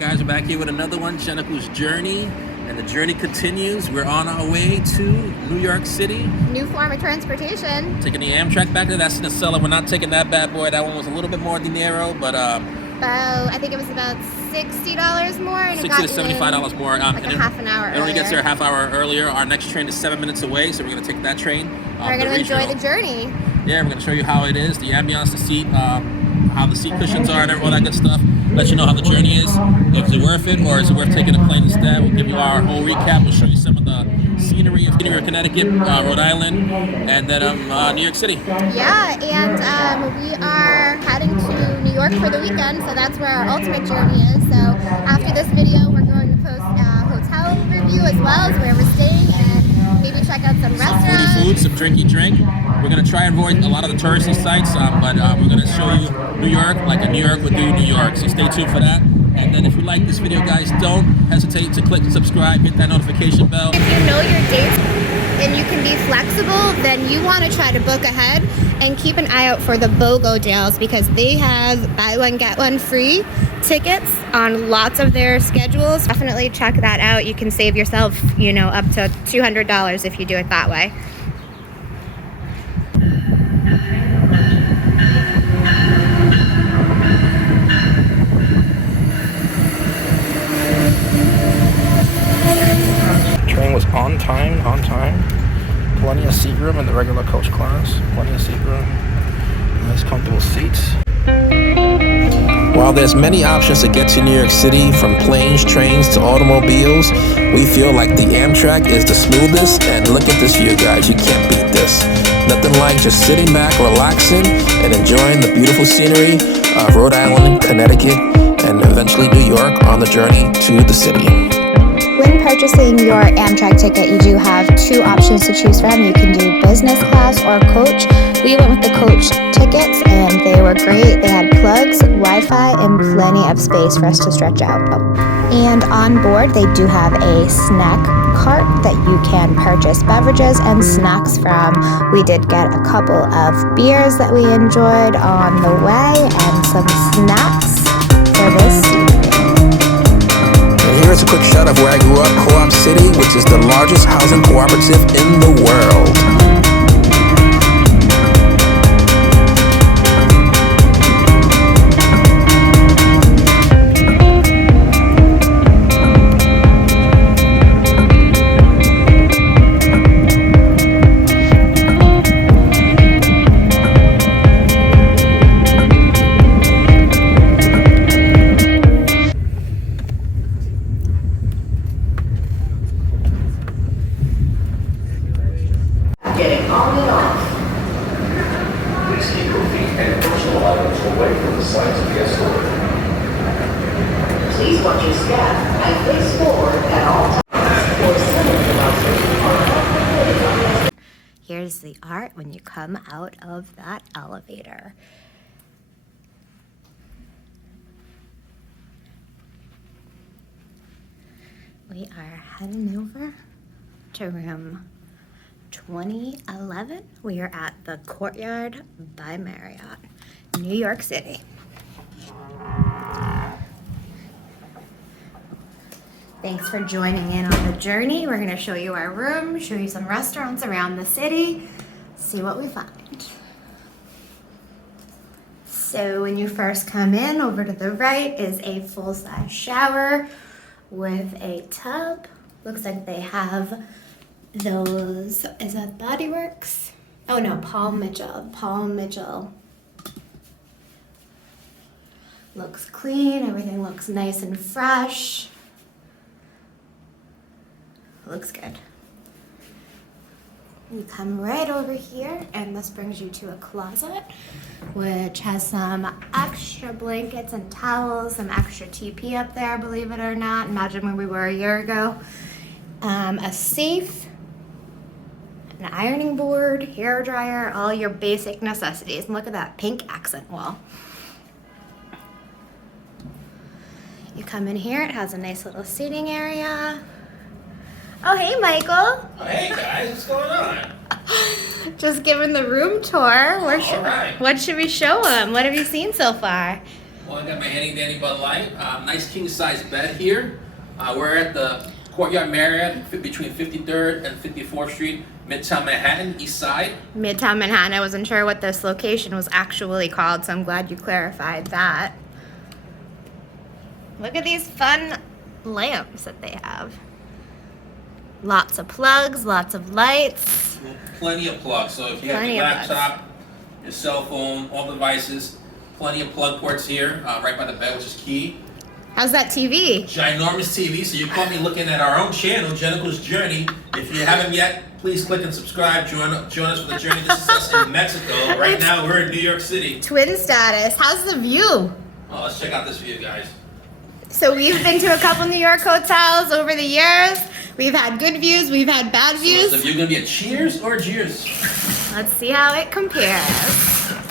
guys, we're back here with another one, Jennifer's Journey, and the journey continues. We're on our way to New York City. New form of transportation. Taking the Amtrak back there. That's in the cellar. We're not taking that bad boy. That one was a little bit more dinero, but I think it was about $60 more, and $60 it got to $75 more. Like a half an hour earlier. It only gets there a half hour earlier. Our next train is 7 minutes away, so we're going to take that train. We're going to enjoy the journey. Yeah, we're going to show you how it is, the ambiance, the seat, how the seat cushions are, and all that good stuff. Let you know how the journey is. If it's worth it, or is it worth taking a plane instead? We'll give you our whole recap. We'll show you some of the scenery of Connecticut, Rhode Island, and then New York City. Yeah, and we are heading to New York for the weekend, so that's where our ultimate journey is. So after this video, we're going to post a hotel review as well as where we're staying, and maybe check out some restaurants. Some food, some drinky drink. We're going to try and avoid a lot of the touristy sites, but we're going to show you New York like a New York would do New York. So stay tuned for that. And then if you like this video, guys, don't hesitate to click subscribe, hit that notification bell. If you know your dates and you can be flexible, then you want to try to book ahead and keep an eye out for the BOGO deals, because they have buy one, get one free tickets on lots of their schedules. Definitely check that out. You can save yourself, up to $200 if you do it that way. Train was on time. Plenty of seat room in the regular coach class. Plenty of seat room. Nice comfortable seats. While there's many options to get to New York City, from planes, trains to automobiles, we feel like the Amtrak is the smoothest. And look at this view, guys. You can't beat this. Nothing like just sitting back, relaxing, and enjoying the beautiful scenery of Rhode Island, Connecticut, and eventually New York on the journey to the city. When purchasing your Amtrak ticket, you do have two options to choose from. You can do business class or coach. We went with the coach tickets, and they were great. They had plugs, Wi-Fi, and plenty of space for us to stretch out. And on board, they do have a snack cart that you can purchase beverages and snacks from. We did get a couple of beers that we enjoyed on the way, and some snacks for this evening. Here's a quick shot of where I grew up, Co-op City, which is the largest housing cooperative in the world. Please watch your step and face forward at all times. Here's the art when you come out of that elevator. We are heading over to room 2011. We are at the Courtyard by Marriott, New York City. Thanks for joining in on the journey. We're gonna show you our room, show you some restaurants around the city, see what we find. So when you first come in, over to the right is a full-size shower with a tub. Looks like they have those, is that Body Works? Oh no, Paul Mitchell. Looks clean, everything looks nice and fresh. Looks good. You come right over here, and this brings you to a closet, which has some extra blankets and towels, some extra TP up there, believe it or not. Imagine where we were a year ago. A safe, an ironing board, hair dryer, all your basic necessities. And look at that pink accent wall. You come in here, it has a nice little seating area. Oh, hey, Michael. Oh, hey, guys. What's going on? Just giving the room tour. All right. What should we show them? What have you seen so far? Well, I got my handy dandy Bud Light. Nice king size bed here. We're at the Courtyard Marriott between 53rd and 54th Street, Midtown Manhattan, East Side. Midtown Manhattan. I wasn't sure what this location was actually called, so I'm glad you clarified that. Look at these fun lamps that they have. Lots of plugs, lots of lights. Plenty of plugs. So if you have your laptop, your cell phone, all devices, plenty of plug ports here, right by the bed, which is key. How's that TV? Ginormous TV. So you're currently looking at our own channel, Jenica's Journey. If you haven't yet, please click and subscribe. Join us for the journey. This is us in Mexico. Right now, we're in New York City. Twin status. How's the view? Oh, let's check out this view, guys. So we've been to a couple New York hotels over the years. We've had good views, we've had bad views. So is the view gonna be a cheers or a jeers? Let's see how it compares.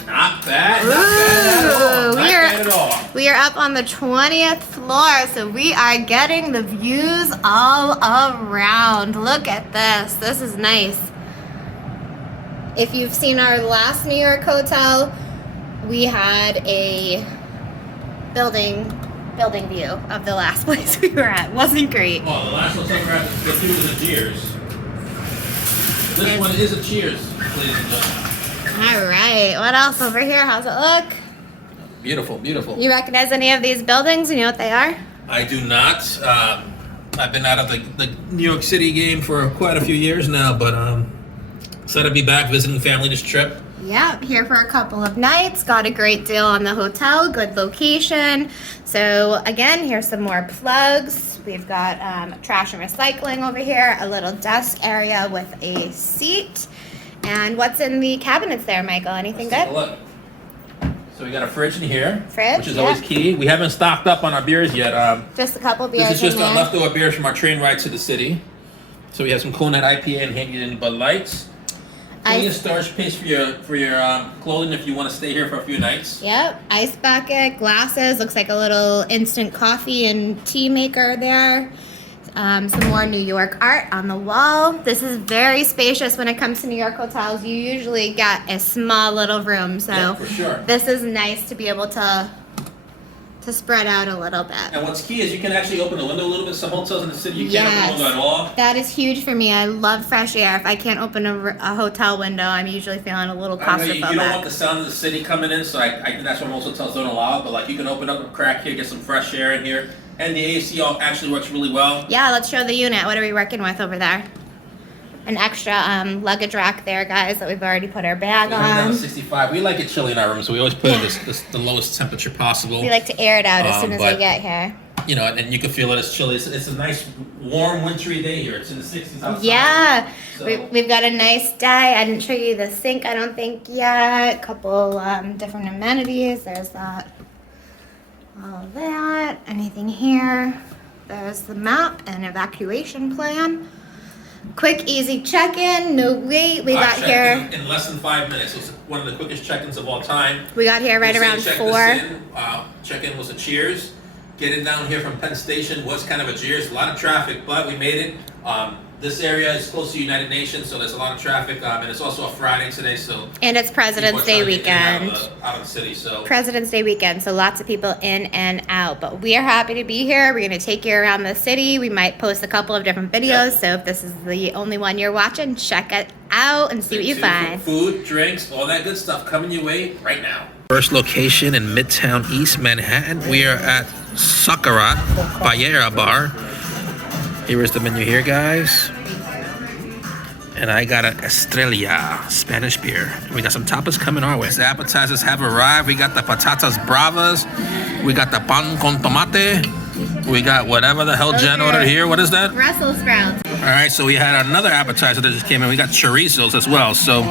Not bad, not bad at all. Not bad at all. We are up on the 20th floor, so we are getting the views all around. Look at this. This is nice. If you've seen our last New York hotel, we had a building view of the last place we were at. Wasn't great. Oh, the last hotel we're at, the view is a cheers. This one is a cheers, ladies and gentlemen. All right, what else over here? How's it look? Beautiful, beautiful. You recognize any of these buildings? You know what they are? I do not. I've been out of the New York City game for quite a few years now, but excited to be back visiting family this trip. Yep, here for a couple of nights. Got a great deal on the hotel, good location. So again, here's some more plugs. We've got trash and recycling over here, a little desk area with a seat. And what's in the cabinets there, Michael? Anything Let's good? Take a look. So we got a fridge in here, Fridge, which is always key. We haven't stocked up on our beers yet. Just a couple beers. This is just in our there. leftover beers from our train ride to the city. So we have some Coconut IPA and handy dandy Bud Lights. Plenty of storage space for your clothing if you want to stay here for a few nights. Yep, ice bucket, glasses. Looks like a little instant coffee and tea maker there. Some more New York art on the wall. This is very spacious when it comes to New York hotels. You usually get a small little room, so Yeah, for sure. this is nice to be able to spread out a little bit. And what's key is you can actually open the window a little bit. Some hotels in the city you can't open the window at all. That is huge for me. I love fresh air. If I can't open a hotel window, I'm usually feeling a little I know you don't want claustrophobic. the sound of the city coming in, so I think that's why most hotels don't allow it. But like you can open up a crack here, get some fresh air in here, and the AC actually works really well. Yeah, let's show the unit. What are we working with over there? An extra luggage rack there, guys, that we've already put our bag We have down on. to 65. We like it chilly in our room, so we always put it at the lowest temperature possible. We like to air it out as soon as we but- get here. You know, and you can feel it. It's chilly. It's a nice, warm, wintry day here. It's in the 60s outside. Yeah, So- we've got a nice day. I didn't show you the sink, I don't think yet. Couple different amenities. There's that. All of that. Anything here? There's the map and evacuation plan. Quick, easy check-in. No wait. We I got checked here. in less than 5 minutes. It was one of the quickest check-ins of all time. We got here right We'll say around check 4. this in. Check-in was a cheers. Getting down here from Penn Station was kind of a cheers. A lot of traffic, but we made it. This area is close to United Nations, so there's a lot of traffic, and it's also a Friday today, so And it's President's Day people are trying to weekend. get in and out of the city. So President's Day weekend, so lots of people in and out. But we are happy to be here. We're going to take you around the city. We might post a couple of different videos, so if this is the only one you're watching, check it out and see what you find. Food, drinks, all that good stuff coming your way right now. First location in Midtown East Manhattan. We are at Socarrat Paella Bar. Here is the menu here, guys. And I got an Estrella Spanish beer. We got some tapas coming our way. The appetizers have arrived. We got the patatas bravas. We got the pan con tomate. We got whatever the hell Jen ordered here. What is that? Brussels sprouts. All right, so we had another appetizer that just came in. We got chorizos as well. So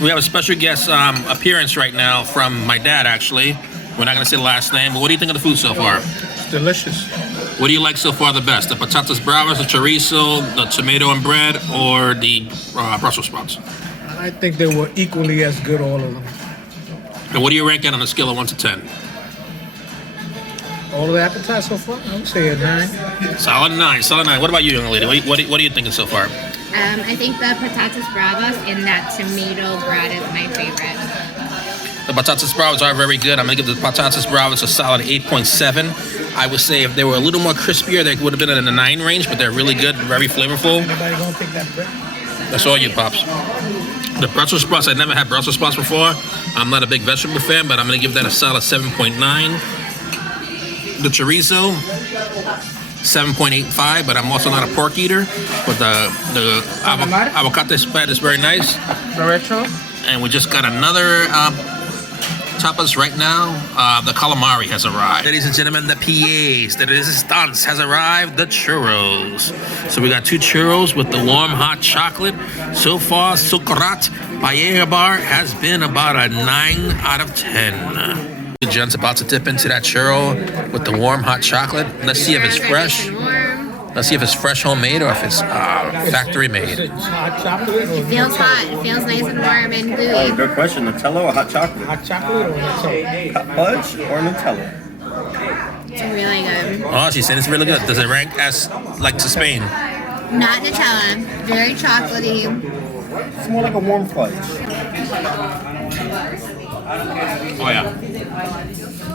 we have a special guest appearance right now from my dad, actually. We're not going to say the last name, but what do you think of the food so far? It's delicious. What do you like so far the best? The patatas bravas, the chorizo, the tomato and bread, or the Brussels sprouts? I think they were equally as good, all of them. And what do you rank it on a scale of 1 to 10? All of the appetizers so far, I would say a 9. Solid 9, solid 9. What about you, young lady? What are you thinking so far? I think the patatas bravas and that tomato bread is my favorite. The patatas bravas are very good. I'm gonna give the patatas bravas a solid 8.7. I would say if they were a little more crispier, they would have been in the 9 range, but they're really good, very flavorful. Anybody gonna take that bread? That's all you, Pops. The Brussels sprouts, I never had Brussels sprouts before. I'm not a big vegetable fan, but I'm gonna give that a solid 7.9. The chorizo, 7.85, but I'm also not a pork eater. But the avocado spread is very nice. And we just got another tapas right now. The calamari has arrived. Ladies and gentlemen, the pièce, the resistance has arrived, the churros. So we got 2 churros with the warm hot chocolate. So far, Socarrat Paella Bar has been about a 9 out of 10. The gent's about to dip into that churro with the warm hot chocolate. Let's see if it's fresh. Let's see if it's fresh homemade or if it's factory made. It feels hot. It feels nice and warm and gooey. Good question. Nutella or hot chocolate? Hot chocolate or Nutella? Fudge or Nutella? It's really good. Oh, she said it's really good. Does it rank as like to Spain? Not Nutella. Very chocolatey. It's more like a warm fudge. Oh yeah.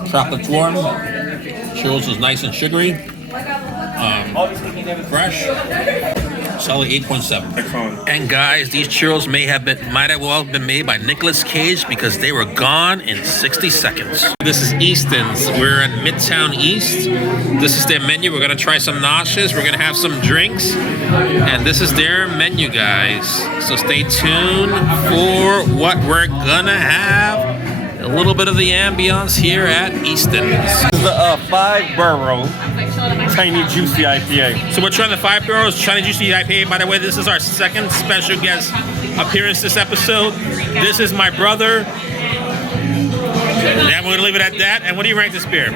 Chocolate's warm. Churros is nice and sugary. Fresh. Solid 8.7. And guys, these churros might have well been made by Nicolas Cage because they were gone in 60 seconds. This is Easton's. We're in Midtown East. This is their menu. We're gonna try some nachos. We're gonna have some drinks. And this is their menu, guys. So stay tuned for what we're gonna have. A little bit of the ambiance here at Easton. This is the 5-borough Tiny Juicy IPA. So we're trying the 5 Barrels Tiny Juicy IPA. By the way, this is our second special guest appearance this episode. This is my brother. And we're gonna leave it at that. And what do you rank this beer?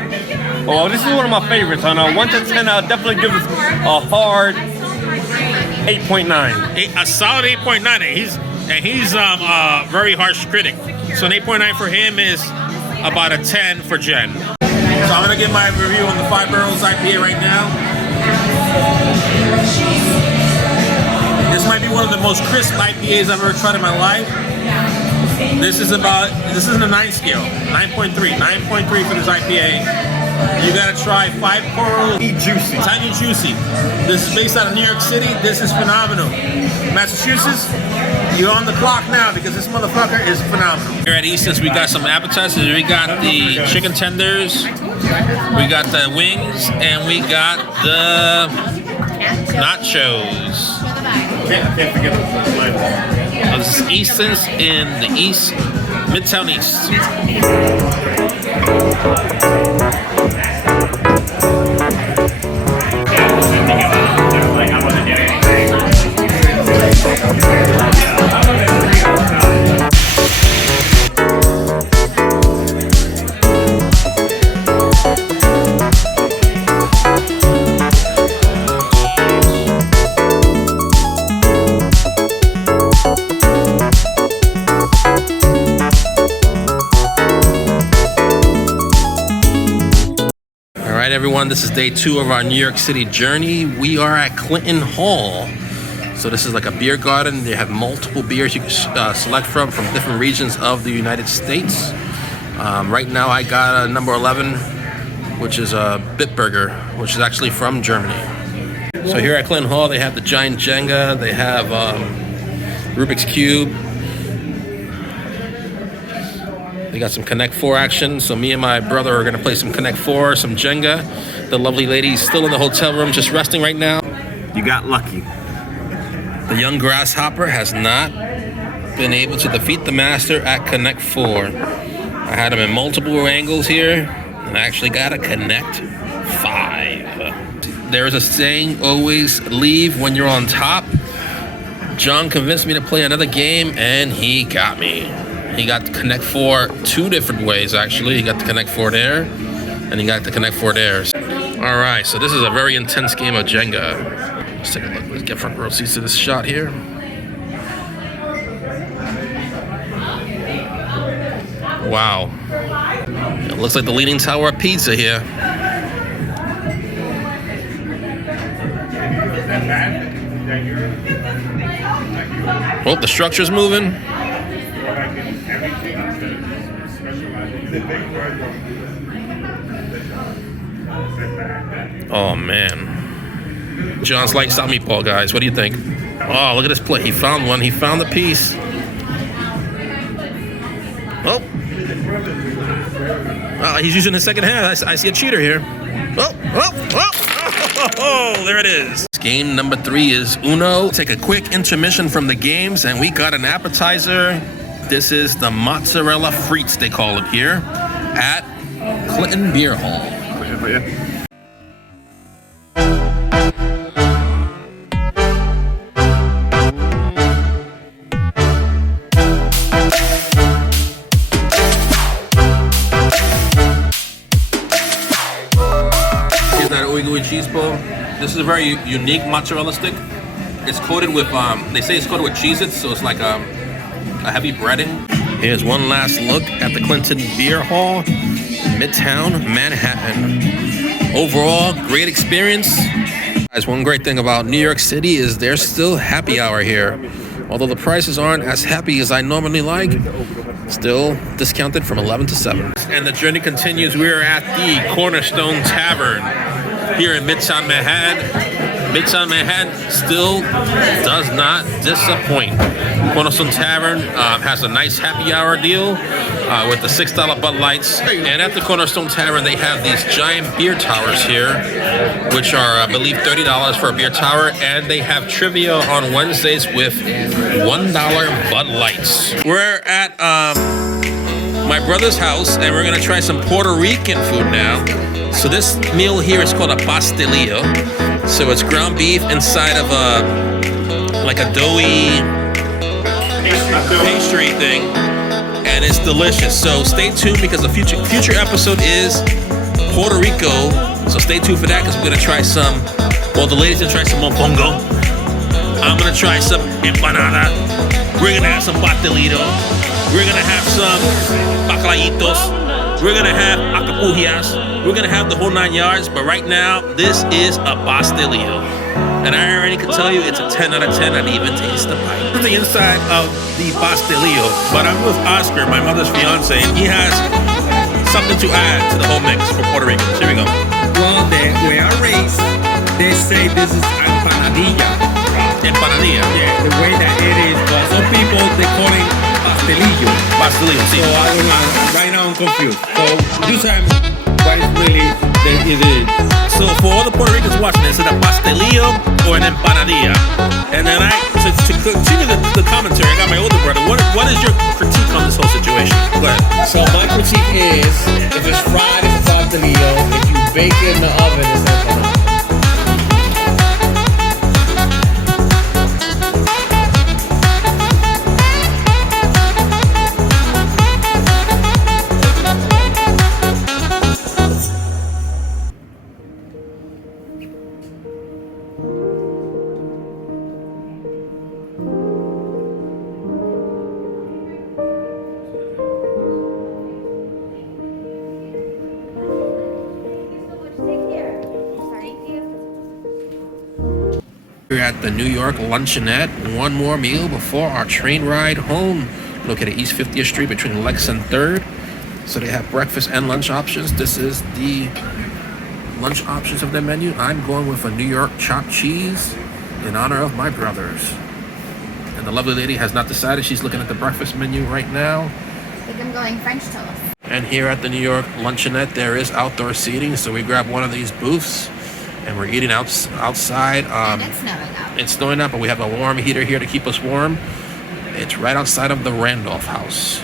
Oh, this is one of my favorites. On a 1 to 10, I'll definitely give this a hard 8.9. A solid 8.9. And he's a very harsh critic. So an 8.9 for him is about a 10 for Jen. So I'm gonna give my review on the 5 Barrels IPA right now. This might be one of the most crisp IPAs I've ever tried in my life. This is a 9 scale, 9.3 for this IPA. You gotta try 5 Barrels Tiny Juicy. This is based out of New York City. This is phenomenal. Massachusetts, you're on the clock now because this motherfucker is phenomenal. Here at Easton's, we got some appetizers. We got the chicken tenders, we got the wings, and we got the nachos. Can't forget the This is Easton's in the East, Midtown East. All right, everyone, this is day 2 of our New York City journey. We are at Clinton Hall. So this is like a beer garden. They have multiple beers you can select from different regions of the United States. Right now I got a number 11, which is a Bitburger, which is actually from Germany. So here at Clinton Hall, they have the giant Jenga. They have Rubik's Cube. They got some Connect 4 action. So me and my brother are gonna play some Connect 4, some Jenga. The lovely lady's still in the hotel room, just resting right now. You got lucky. The young grasshopper has not been able to defeat the master at Connect 4. I had him in multiple angles here, and I actually got a Connect 5. There is a saying, always leave when you're on top. John convinced me to play another game, and he got me. He got the Connect 4 2 different ways, actually. He got the Connect 4 there, and he got the Connect 4 there. All right, so this is a very intense game of Jenga. Let's take a look. Let's get front row seats to this shot here. Wow. It looks like the Leaning Tower of Pizza here. Oh, the structure's moving. Oh man. John's like stop meatball, guys. What do you think? Oh, look at this plate. He found one. He found the piece. Oh. He's using his second hand. I see a cheater here. Oh, there it is. Game number 3 is Uno. Take a quick intermission from the games, and we got an appetizer. This is the mozzarella frites, they call it here, at Clinton Beer Hall. Cheese bowl. This is a very unique mozzarella stick. It's coated with, they say it's coated with Cheez-Its, so it's like a heavy breading. Here's one last look at the Clinton Beer Hall, Midtown, Manhattan. Overall, great experience. Guys, one great thing about New York City is there's still happy hour here. Although the prices aren't as happy as I normally like, still discounted from 11 to 7. And the journey continues. We are at the Cornerstone Tavern here in Midtown Manhattan. Midtown Manhattan still does not disappoint. Cornerstone Tavern has a nice happy hour deal with the $6 Bud Lights. And at the Cornerstone Tavern, they have these giant beer towers here, which are, I believe, $30 for a beer tower. And they have trivia on Wednesdays with $1 Bud Lights. We're at my brother's house, and we're gonna try some Puerto Rican food now. So this meal here is called a pastelillo. So it's ground beef inside of like a doughy pastry thing, and it's delicious. So stay tuned because the future episode is Puerto Rico. So stay tuned for that because we're gonna try some. Well, the ladies gonna try some mofongo. I'm gonna try some empanada. We're gonna have some pastelillo. We're gonna have some bacalaitos. We're gonna have acapulcias. We're gonna have the whole 9 yards. But right now, this is a pastelillo, and I already can tell you it's a 10 out of 10. I'd even taste the bite. This is the inside of the pastelillo, but I'm with Oscar, my mother's fiance, and he has something to add to the whole mix for Puerto Rico. So here we go. Well, where I raised, they say this is empanadilla. Empanadilla. Yeah, the way that it is, but some people they call it pastelillo. Pastelillo, sí. So right now I'm confused. So you tell me what it really it is. So for all the Puerto Ricans watching, is it a pastelillo or an empanadilla? And then to continue the commentary, I got my older brother. What is your critique on this whole situation? Go ahead. So my critique is, if it's fried, it's a pastelillo. If you bake it in the oven, it's empanada. We're at the New York Luncheonette. One more meal before our train ride home. Located at East 50th Street between Lex and 3rd. So they have breakfast and lunch options. This is the lunch options of their menu. I'm going with a New York chopped cheese in honor of my brothers. And the lovely lady has not decided. She's looking at the breakfast menu right now. I think I'm going French toast. And here at the New York Luncheonette, there is outdoor seating. So we grab one of these booths and we're eating outside. And it's snowing out. It's snowing out, but we have a warm heater here to keep us warm. It's right outside of the Randolph House.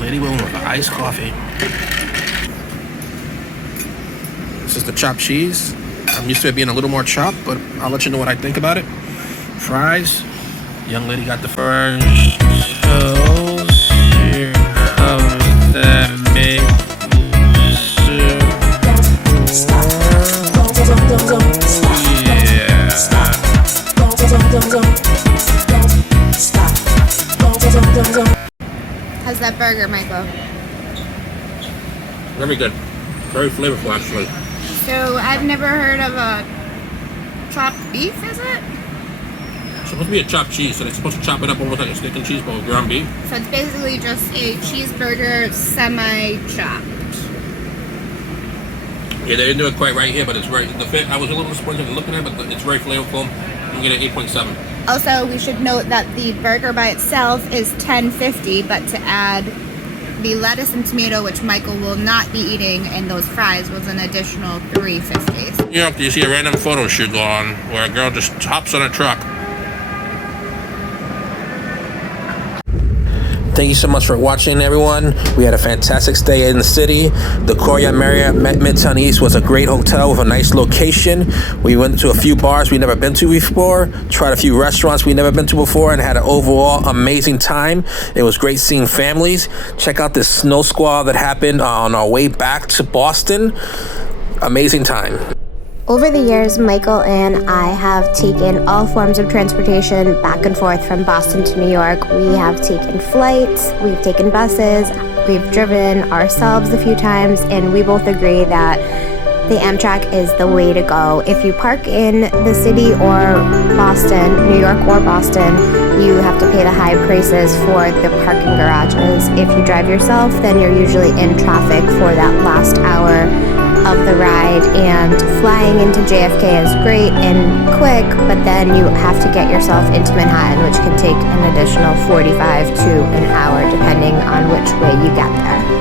Lady Wilma with iced coffee. This is the chopped cheese. I'm used to it being a little more chopped, but I'll let you know what I think about it. Fries. Young lady got the fries. Here comes the mix. How's that burger, Michael? Very good. Very flavorful, actually. So I've never heard of a chopped beef, is it? It's supposed to be a chopped cheese, so they're supposed to chop it up almost like a steak and cheese ball with ground beef. So it's basically just a cheeseburger semi-chopped. Yeah, they didn't do it quite right here, but it's very. I was a little disappointed looking at it, but it's very flavorful. You get an 8.7. Also, we should note that the burger by itself is $10.50, but to add the lettuce and tomato, which Michael will not be eating, and those fries was an additional $3.50. You know, you see a random photo shoot go on where a girl just hops on a truck. Thank you so much for watching, everyone. We had a fantastic stay in the city. The Courtyard Marriott Midtown East was a great hotel with a nice location. We went to a few bars we never been to before, tried a few restaurants we never been to before, and had an overall amazing time. It was great seeing families. Check out this snow squall that happened on our way back to Boston. Amazing time. Over the years, Michael and I have taken all forms of transportation back and forth from Boston to New York. We have taken flights, we've taken buses, we've driven ourselves a few times, and we both agree that the Amtrak is the way to go. If you park in the city or Boston, New York or Boston, you have to pay the high prices for the parking garages. If you drive yourself, then you're usually in traffic for that last hour of the ride, and flying into JFK is great and quick, but then you have to get yourself into Manhattan, which can take an additional 45 to an hour depending on which way you get there.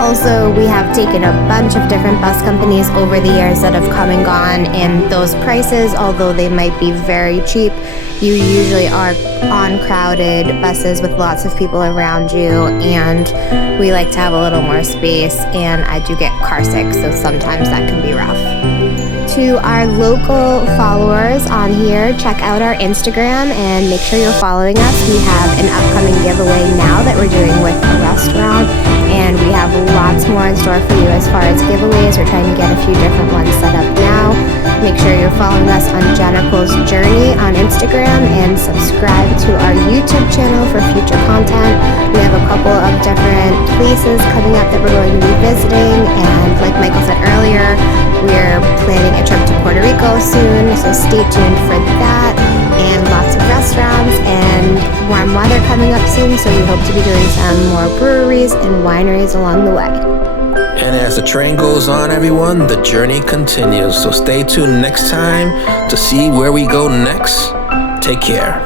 Also, we have taken a bunch of different bus companies over the years that have come and gone, and those prices, although they might be very cheap, you usually are on crowded buses with lots of people around you, and we like to have a little more space, and I do get car sick, so sometimes that can be rough. To our local followers on here, check out our Instagram and make sure you're following us. We have an upcoming giveaway now that we're doing with a restaurant, and we have lots more in store for you as far as giveaways. We're trying to get a few different ones set up now. Make sure you're following us on Jennifer's Journey on Instagram and subscribe to our YouTube channel for future content. We have a couple of different places coming up that we're going to be visiting, and like Michael said earlier, we're planning a trip to Puerto Rico soon, so stay tuned for that, and lots of restaurants and warm weather coming up soon, so we hope to be doing some more breweries and wineries along the way. And as the train goes on, everyone, the journey continues. So stay tuned next time to see where we go next. Take care.